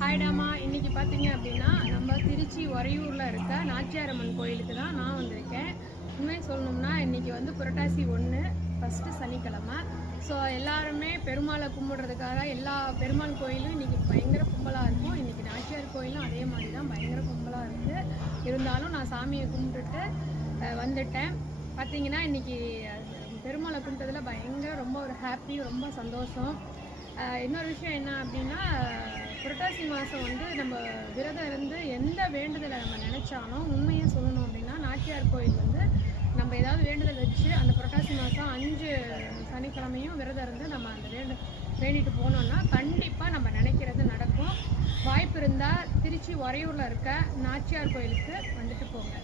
ஹாய்டாமா, இன்னைக்கு பார்த்தீங்க அப்படின்னா நம்ம திருச்சி உறையூரில் இருக்க நாச்சியாரம்மன் கோயிலுக்கு தான் நான் வந்திருக்கேன். உண்மையை சொல்லணும்னா இன்னைக்கு வந்து புரட்டாசி 1 ஃபஸ்ட்டு சனிக்கிழமை. ஸோ எல்லாருமே பெருமாளை கும்பிட்றதுக்காக எல்லா பெருமாள் கோயிலும் இன்றைக்கி பயங்கர கும்பலாக இருக்கும். இன்றைக்கி நாச்சியார் கோயிலும் அதே மாதிரி தான் பயங்கர கும்பலாக இருக்குது. இருந்தாலும் நான் சாமியை கும்பிட்டுட்டு வந்துட்டேன். பார்த்தீங்கன்னா இன்றைக்கி பெருமாளை கும்பிட்டதில் பயங்கர ரொம்ப ஒரு ஹாப்பி, ரொம்ப சந்தோஷம். இன்னொரு விஷயம் என்ன அப்படின்னா, புரட்டாசி மாதம் வந்து நம்ம விரதம் இருந்து எந்த வேண்டுதலை நம்ம நினச்சாலும் உண்மையாக சொல்லணும் அப்படின்னா நாச்சியார் கோயில் வந்து நம்ம ஏதாவது வேண்டுதல் வச்சு அந்த புரட்டாசி மாதம் 5 சனிக்கிழமையும் விரதம் இருந்து நம்ம அந்த வேண்டிட்டு போனோம்னா கண்டிப்பாக நம்ம நினைக்கிறது நடக்கும். வாய்ப்பு இருந்தால் திருச்சி உறையூரில் இருக்க நாச்சியார் கோயிலுக்கு வந்துட்டு போங்க.